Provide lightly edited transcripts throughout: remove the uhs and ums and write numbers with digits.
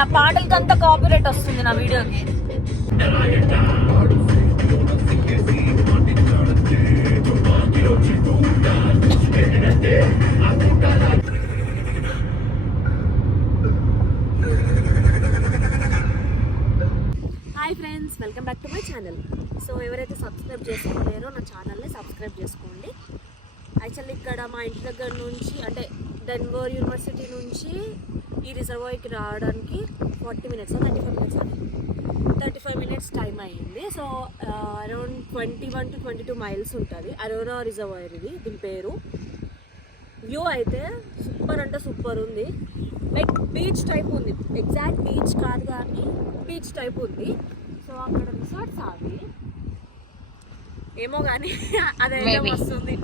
ఆ పాటలకంతా కాపీరైట్ వస్తుంది నా వీడియోకి. Hi friends, welcome back to my channel. So ఎవరైతే సబ్స్క్రైబ్ చేసుకోలేరో నా ఛానల్ని సబ్స్క్రైబ్ చేసుకోండి. యాక్చువల్లీ ఇక్కడ మా ఇంటి దగ్గర నుంచి అంటే డెన్వర్ యూనివర్సిటీ నుంచి ఈ రిజర్వాయర్కి రావడానికి 40 మినిట్స్ 35 మినిట్స్ టైం అయ్యింది. సో అరౌండ్ 21 to 22 మైల్స్ ఉంటుంది. అరోరా రిజర్వాయర్ ఇది, దీని పేరు. వ్యూ అయితే సూపర్ అంటే సూపర్ ఉంది. లైక్ బీచ్ టైప్ ఉంది, ఎగ్జాక్ట్ బీచ్ కాదు కానీ బీచ్ టైప్ ఉంది. సో అక్కడ రిసార్ట్స్ అవి ఏమో కానీ అదైతే వస్తుంది.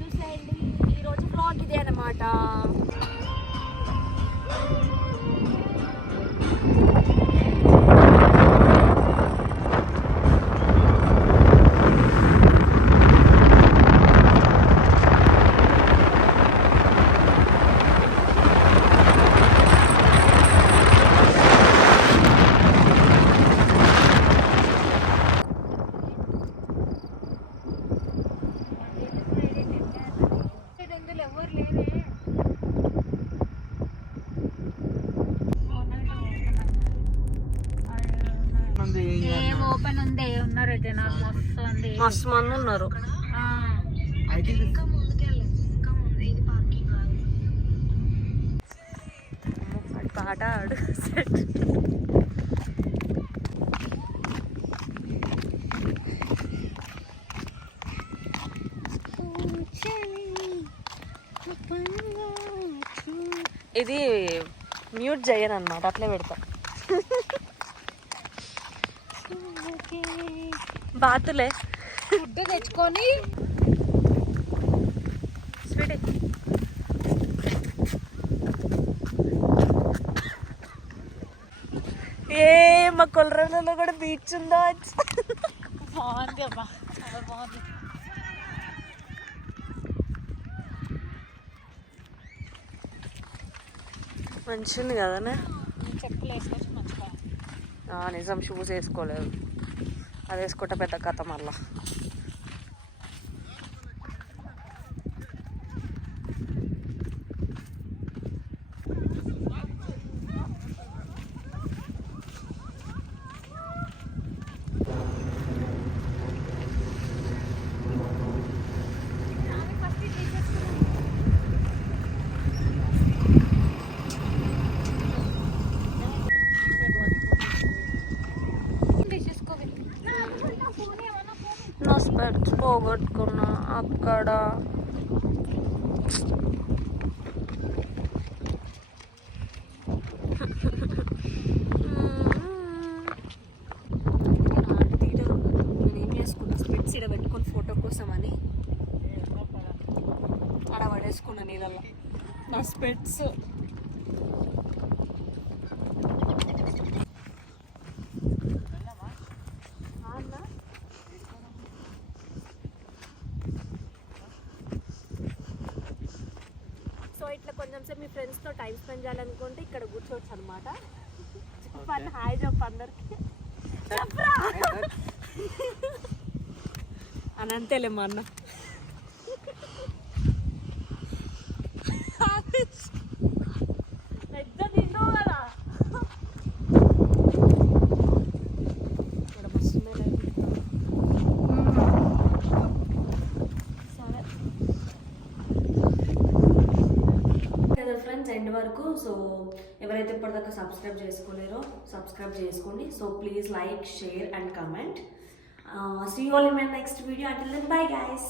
చూసేయండి, ఈరోజు బ్లాగ్ ఇదే అన్నమాట. మస్తు మంది ఉన్నారు. పాట ఆడు సెట్. ఇది మ్యూట్ చేయను అన్నమాట, అట్లే పెడతా. బాతులే ఫుడ్ తెచ్చుకొని స్వీట్ మా కొలరాలలో కూడా బీచ్ ఉందా? బాగుంది అబ్బా, చాలా బాగుంది. మంచిగా కదనే. చెప్పులు వేసుకోవచ్చు మంచిగా. నిజం, షూస్ వేసుకోలేదు, అది వేసుకుంటే పెద్ద కథ మళ్ళా. నా స్పెట్స్ పోగొట్టుకున్నా అక్కడ. నేనేం చేసుకున్నా, స్పెట్స్ ఇక్కడ పెట్టుకొని ఫోటో కోసం అని అక్కడ పడేసుకున్నా నీళ్ళల్లో నా స్పెట్స్. సో ఇట్లా కొంచెం సేపు మీ ఫ్రెండ్స్తో టైం స్పెండ్ చేయాలనుకుంటే ఇక్కడ కూర్చోవచ్చు అనమాట. చెప్పండి, హాయ్ చెప్పు అందరికి. చెప్పరా అని అంతేలేమ్మా అన్న. పెద్ద తిన్నావు కదా. ఇక్కడ మస్తు సరే ఫ్రెండ్స్, ఎండ్ వరకు. సో ఎవరైతే ఇప్పటిదాకా సబ్స్క్రైబ్ చేసుకోలేరో సబ్స్క్రైబ్ చేసుకోండి. So please like, share and comment. See you all in my next video. Until then, bye guys.